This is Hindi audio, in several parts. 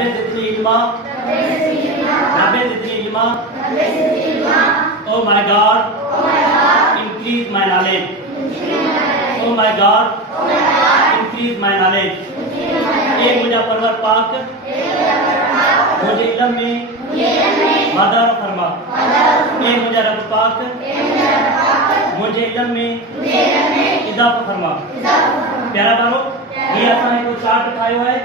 रब्बे ज़िदनी इल्मा, रब्बे ज़िदनी इल्मा, O my God, increase my knowledge, O my God, increase my knowledge. ए मुझा परवर पाक मुझे इल्म में मदद फरमा, ए मुझा रब पाक मुझे इल्म में इजाफा फरमा। प्यारा बारो ये असां हिकु चार्ट ठाहियो आहे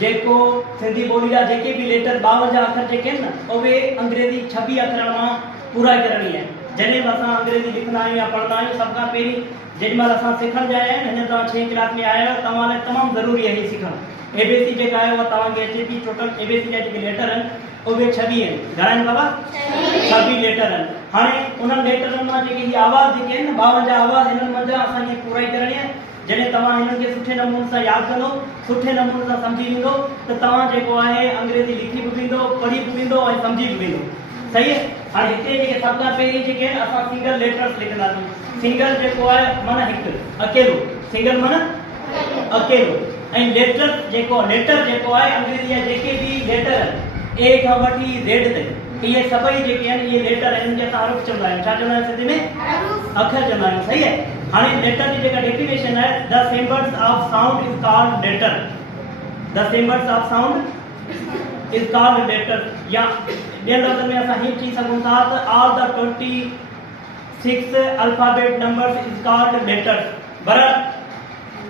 जेको सिंधी ॿोली जा जेके भी लेटर 52 अखर जेके आहिनि न उहे अंग्रेजी 26 अखरनि मां पूरा करणी आहे। जॾहिं बि असां अंग्रेजी लिखंदा आहियूं या पढ़ंदा आहियूं सभ खां पहिरीं जेॾीमहिल असां सिखण जा आहियूं हिन तव्हां 6 क्लास में आया आहियो तव्हां लाइ तमामु ज़रूरी आहे सिखणु। एबीसी जेका आहे उहा तव्हांखे अचे थी टोटल एबीसी जा जेके लेटर आहिनि उहे 26 आहिनि। घणा आहिनि बाबा? 26 लेटर आहिनि। हाणे उन्हनि लेटरनि मां जेके हीअ आवाज़ जेके आहिनि न 52 आवाज़ हिननि मंझां असांखे पूरा ई करणी आहे। जॾहिं तव्हां हिननि खे सुठे नमूने सां यादि कंदो सुठे नमूने सां सम्झी वेंदो त तव्हां जेको आहे अंग्रेजी लिखी बि वेंदो पढ़ी बि वेंदो ऐं सम्झी बि वेंदो। सही आहे। हाणे हिते जेके सभ खां पहिरीं जेके आहिनि असां सिंगल लेटर्स लिखंदासीं। सिंगल जेको आहे माना हिकु अकेलो, सिंगल माना अकेलो। ऐं लेटर जेको आहे अंग्रेजी जा जेके बि लेटर आहिनि ए खां वठी ज़ेड ताईं इहे सभई जेके आहिनि इहे लेटर आहिनि जे असां हरुफ़ चवंदा आहियूं। छा चवंदा आहियूं सिंधी में? अखर चवंदा आहियूं। सही आहे। हाणे लेटर जी जेका डेफिनेशन है the symbols of sound is called letter, the symbols of sound is called letter. या ॿियनि लफ़्ज़नि में असां हीअं चई सघूं था त all the 26 alphabet numbers is called letters. बराबरि।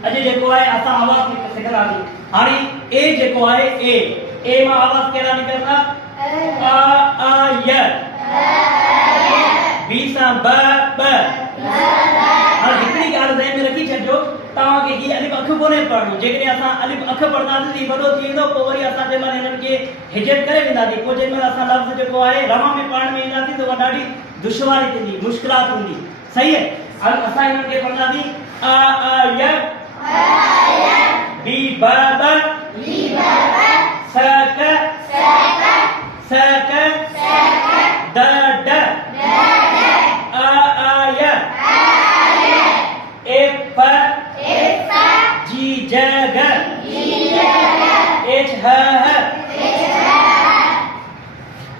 अॼु जेको आहे असां आवाज़ सिखंदासीं। हाणे ए जेको आहे ए मां आवाज़ कहिड़ा निकिरंदा? अ य, बी सां ब। हाणे हिकिड़ी ॻाल्हि ज़हन में रखी छॾिजो तव्हांखे हीअ अलिफ अख कोन्हे पढ़णो। जेकॾहिं असां अलिफ अख पढ़ंदासीं वॾो थी वेंदो पोइ वरी असां जंहिं महिल हिननि खे हिजत करे वेंदासीं पोइ जंहिं महिल असां लफ़्ज़ जेको आहे रवा में पढ़ण में ईंदासीं त उहा ॾाढी दुश्वारी थींदी मुश्किलात हूंदी। सही आहे। हाणे असां हिननि खे पढ़ंदासीं अ य, बी ब स क, द ड, अ य, ए फ, जी ज ग, एच ह,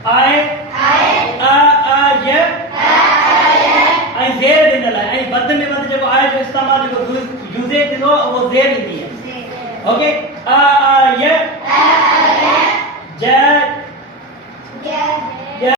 आय अ य ऐं ज़ेर ॾिनल आहे। ऐं वधि में वधि जेको आहे जो इस्तेमालु जेको यूज़ेज थींदो उहो ज़ेर ईंदी आहे। ओके। अ य, ज